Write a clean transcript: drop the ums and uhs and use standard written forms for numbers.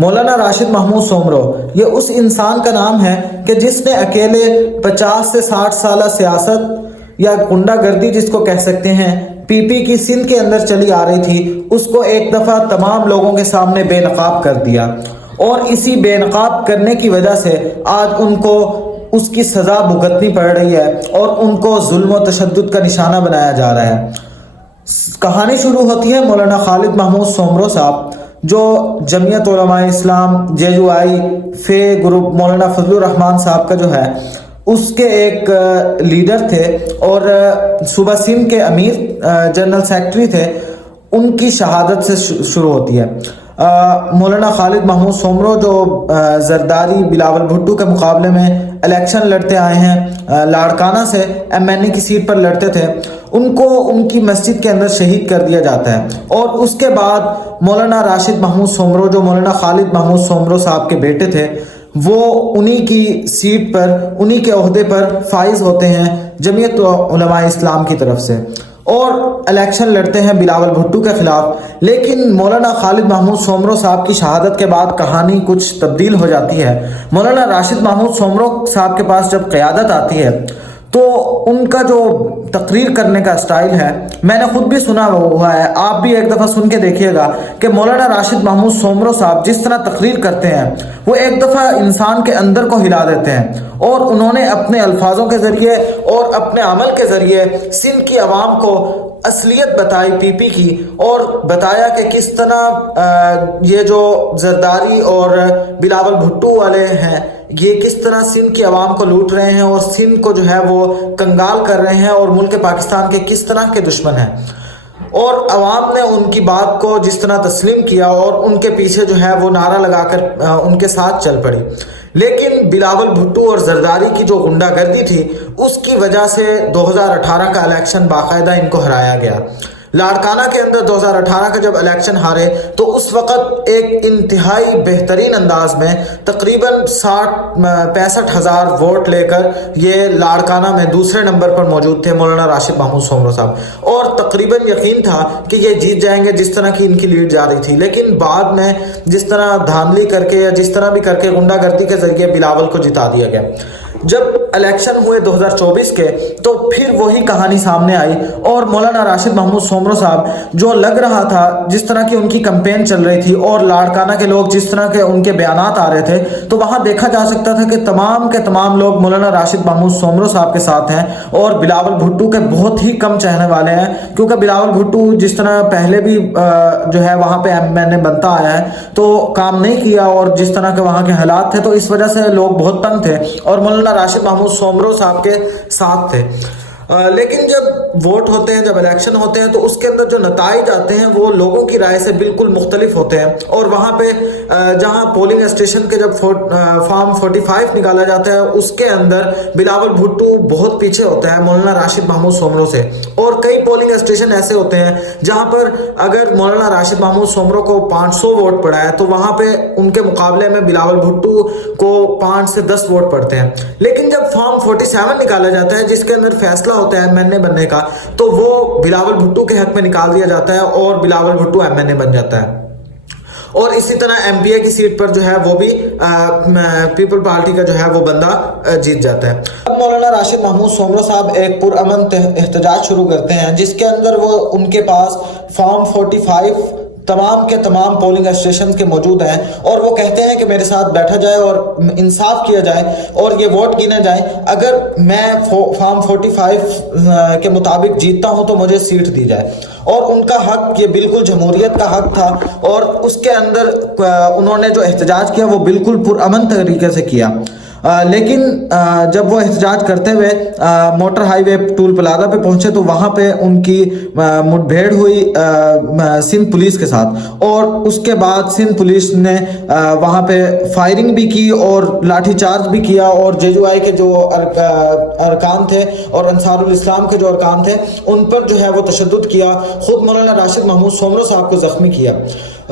مولانا راشد محمود سومرو یہ اس انسان کا نام ہے کہ جس نے اکیلے 50 سے 60 سالہ سیاست یا غنڈہ گردی جس کو کہہ سکتے ہیں پی پی کی سندھ کے اندر چلی آ رہی تھی، اس کو ایک دفعہ تمام لوگوں کے سامنے بے نقاب کر دیا، اور اسی بے نقاب کرنے کی وجہ سے آج ان کو اس کی سزا بھگتنی پڑ رہی ہے اور ان کو ظلم و تشدد کا نشانہ بنایا جا رہا ہے۔ کہانی شروع ہوتی ہے مولانا خالد محمود سومرو صاحب، جو جمعیت علماء اسلام JUI فے گروپ مولانا فضل الرحمان صاحب کا جو ہے اس کے ایک لیڈر تھے اور صوبہ سندھ کے امیر جنرل سیکرٹری تھے۔ ان کی شہادت سے شروع ہوتی ہے۔ مولانا خالد محمود سومرو جو زرداری بلاول بھٹو کے مقابلے میں الیکشن لڑتے آئے ہیں، لاڑکانہ سے MNA کی سیٹ پر لڑتے تھے، ان کو ان کی مسجد کے اندر شہید کر دیا جاتا ہے، اور اس کے بعد مولانا راشد محمود سومرو جو مولانا خالد محمود سومرو صاحب کے بیٹے تھے، وہ انہی کی سیٹ پر انہی کے عہدے پر فائز ہوتے ہیں جمعیت علماء اسلام کی طرف سے، اور الیکشن لڑتے ہیں بلاول بھٹو کے خلاف۔ لیکن مولانا خالد محمود سومرو صاحب کی شہادت کے بعد کہانی کچھ تبدیل ہو جاتی ہے۔ مولانا راشد محمود سومرو صاحب کے پاس جب قیادت آتی ہے تو ان کا جو تقریر کرنے کا سٹائل ہے، میں نے خود بھی سنا ہوا ہے، آپ بھی ایک دفعہ سن کے دیکھیے گا کہ مولانا راشد محمود سومرو صاحب جس طرح تقریر کرتے ہیں وہ ایک دفعہ انسان کے اندر کو ہلا دیتے ہیں، اور انہوں نے اپنے الفاظوں کے ذریعے اور اپنے عمل کے ذریعے سندھ کی عوام کو اصلیت بتائی پی پی کی، اور بتایا کہ کس طرح یہ جو زرداری اور بلاول بھٹو والے ہیں یہ کس طرح سندھ کی عوام کو لوٹ رہے ہیں اور سندھ کو جو ہے وہ کنگال کر رہے ہیں، اور ملک پاکستان کے کس طرح کے دشمن ہیں، اور عوام نے ان کی بات کو جس طرح تسلیم کیا اور ان کے پیچھے جو ہے وہ نعرہ لگا کر ان کے ساتھ چل پڑی۔ لیکن بلاول بھٹو اور زرداری کی جو غنڈہ گردی تھی اس کی وجہ سے 2018 کا الیکشن باقاعدہ ان کو ہرایا گیا۔ لاڑکانہ کے اندر 2018 کا جب الیکشن ہارے تو اس وقت ایک انتہائی بہترین انداز میں تقریباً 65 ہزار ووٹ لے کر یہ لاڑکانہ میں دوسرے نمبر پر موجود تھے مولانا راشد محمود سومرو صاحب، اور تقریباً یقین تھا کہ یہ جیت جائیں گے جس طرح کی ان کی لیڈ جا رہی تھی۔ لیکن بعد میں جس طرح دھاندلی کر کے یا جس طرح بھی کر کے غنڈہ گردی کے ذریعے بلاول کو جتا دیا گیا۔ جب الیکشن ہوئے 2024 کے تو پھر وہی کہانی سامنے آئی، اور مولانا راشد محمود سومرو صاحب جو لگ رہا تھا جس طرح کی ان کی کمپین چل رہی تھی اور لاڑکانہ کے لوگ جس طرح کے ان کے بیانات آ رہے تھے، تو وہاں دیکھا جا سکتا تھا کہ تمام کے تمام لوگ مولانا راشد محمود سومرو صاحب کے ساتھ ہیں، اور بلاول بھٹو کے بہت ہی کم چاہنے والے ہیں، کیونکہ بلاول بھٹو جس طرح پہلے بھی جو ہے وہاں پہ MNA بنتا آیا ہے تو کام نہیں کیا، اور جس طرح کے وہاں کے حالات تھے تو اس وجہ سے لوگ بہت تنگ تھے اور مولانا راشد محمود سومرو صاحب کے ساتھ تھے۔ لیکن جب ووٹ ہوتے ہیں، جب الیکشن ہوتے ہیں تو اس کے اندر جو نتائج آتے ہیں وہ لوگوں کی رائے سے بالکل مختلف ہوتے ہیں، اور وہاں پہ جہاں پولنگ اسٹیشن کے جب فارم 45 نکالا جاتا ہے اس کے اندر بلاول بھٹو بہت پیچھے ہوتا ہے مولانا راشد محمود سومرو سے، اور کئی پولنگ اسٹیشن ایسے ہوتے ہیں جہاں پر اگر مولانا راشد محمود سومرو کو 500 ووٹ پڑا ہے تو وہاں پہ ان کے مقابلے میں بلاول بھٹو کو 5 سے 10 ووٹ پڑتے ہیں۔ لیکن جب فارم 47 نکالا جاتا ہے جس کے اندر فیصلہ ہوتا ہے MNA بننے کا، تو وہ بلاول بھٹو کے حق میں نکال دیا جاتا ہے اور بلاول بھٹو MNA بن جاتا ہے، اور اسی طرح MPA کی سیٹ پر جو ہے وہ بھی پیپل پارٹی کا جو ہے وہ بندہ جیت جاتا ہے۔ اب مولانا راشد محمود سومرو صاحب ایک پرامن احتجاج شروع کرتے ہیں جس کے اندر وہ ان کے پاس فارم 45 تمام کے تمام پولنگ اسٹیشن کے موجود ہیں، اور وہ کہتے ہیں کہ میرے ساتھ بیٹھا جائے اور انصاف کیا جائے اور یہ ووٹ گنے جائیں، اگر میں فارم 45 کے مطابق جیتتا ہوں تو مجھے سیٹ دی جائے، اور ان کا حق یہ بالکل جمہوریت کا حق تھا، اور اس کے اندر انہوں نے جو احتجاج کیا وہ بالکل پرامن طریقے سے کیا۔ لیکن جب وہ احتجاج کرتے ہوئے موٹر ہائی وے ٹول پلازا پہ پہنچے تو وہاں پہ ان کی مٹ بھیڑ ہوئی سندھ پولیس کے ساتھ، اور اس کے بعد سندھ پولیس نے وہاں پہ فائرنگ بھی کی اور لاٹھی چارج بھی کیا، اور JUI کے جو ارکان تھے اور انصار الاسلام کے جو ارکان تھے ان پر جو ہے وہ تشدد کیا، خود مولانا راشد محمود سومرو صاحب کو زخمی کیا۔